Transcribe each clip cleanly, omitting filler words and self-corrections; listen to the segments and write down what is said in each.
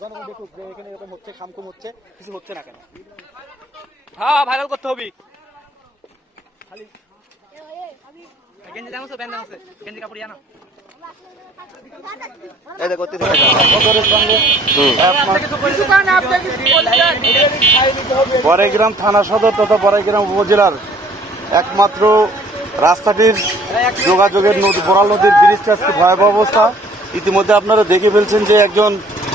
জনগণ দেখুক যে এখানে এরকম হচ্ছে, খামখুম হচ্ছে, কিছু হচ্ছে না কেন। হ্যাঁ ভাইরাল করতে হবে। খালি গেঞ্জি দামছে, ব্যান্ড দামছে, গেঞ্জি কাপড় আনো। বড়াইগ্রাম থানা সদর তথা বড়াইগ্রাম উপজেলার একমাত্র রাস্তাটির যোগাযোগের বড়াল নদীর ব্রিজটা আজকে ভয়াবহ অবস্থা। ইতিমধ্যে আপনারা দেখে ফেলছেন যে একজন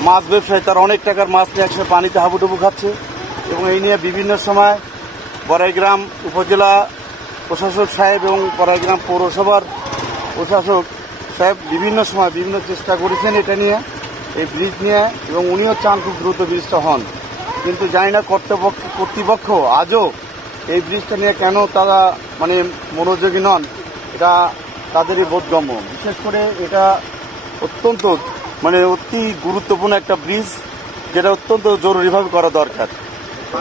মাছ ব্যবসায়ী তার অনেক টাকার মাছ নিয়ে একসাথে পানিতে হাবুডুবু খাচ্ছে, এবং এই নিয়ে বিভিন্ন সময় বড়াইগ্রাম উপজেলা প্রশাসক সাহেব এবং বড়াইগ্রাম পৌরসভার প্রশাসক সাহেব বিভিন্ন সময় বিভিন্ন চেষ্টা করেছেন এটা নিয়ে, এই ব্রিজ নিয়ে, এবং উনিও চান খুব দ্রুত ব্রিজটা হন। কিন্তু জানি না কর্তৃপক্ষ আজও এই ব্রিজটা নিয়ে কেন তারা মনোযোগী নন, এটা তাদেরই বোধগম্য। বিশেষ করে এটা অত্যন্ত অতি গুরুত্বপূর্ণ একটা ব্রিজ, যেটা অত্যন্ত জরুরিভাবে করা দরকার।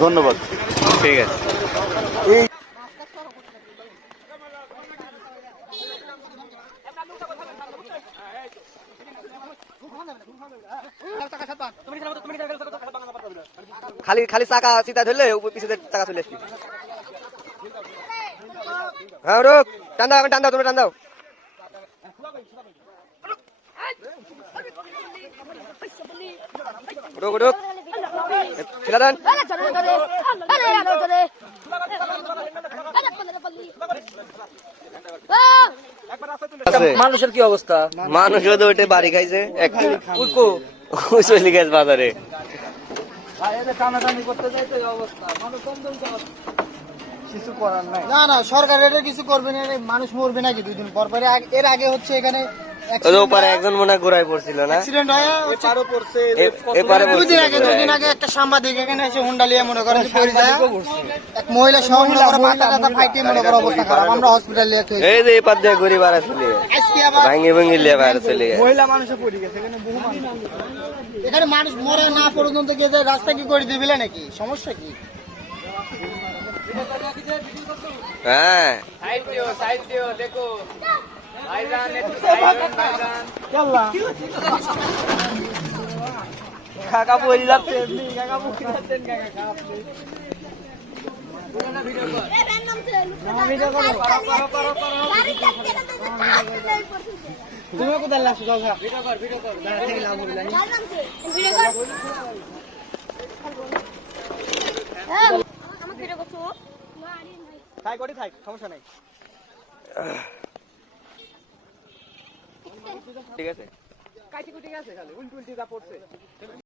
ধন্যবাদ। ঠিক আছে। এই খালি খালি চাকা চিতা ধরলে পিছনে চাকা চলে আসবি। হ্যাঁ রোক, টান দাও, টান দাও, তুমি টান দাও। রোক রোক, ফেলা দেন। মানুষের কি অবস্থা? মানুষ তো ওইটা বাড়ি খাইছে, চলে গেছে বাজারে। না না, সরকার এটা কিছু করবে না, মানুষ মরবে নাকি 2 দিন পর পরে। এর আগে হচ্ছে এখানে একজন মনে হয় ঘোড়ায় পড়ছিল না, অ্যাক্সিডেন্ট হয়, এপারে 2 দিন আগে একটা সাংবাদিক এখানে এসে হুন্ডা লিয়ে মনে করেন পড়ে যায়, এক মহিলা সহ মনে করে মাথা টাথা ফাইটে মনে করে অবস্থা খারাপ, আমরা হসপিটাল লিয়ে গেছি। এই যে এপার দিয়ে ঘুরে বাড়া চলে আজকে আবার ভাঙে ভাঙে লিয়ে বাইরে চলে গেছে। মহিলা মানুষও পড়ে গেছে, এখানে বহু মানুষ। এখানে মানুষ মরে না পর্যন্ত গিয়ে যায়, রাস্তা কি করে দিবিলে নাকি? সমস্যা কি? হ্যাঁ কাকা বলি যাচ্ছে, কাকা বলি যাচ্ছেন, কাকা আপনি তুমি কোথায় লাগছো? থাক, সমস্যা নাই। ঠিক আছে, কাইটি কুটি গেছে, খালি উল্টি উল্টি যা পড়ছে।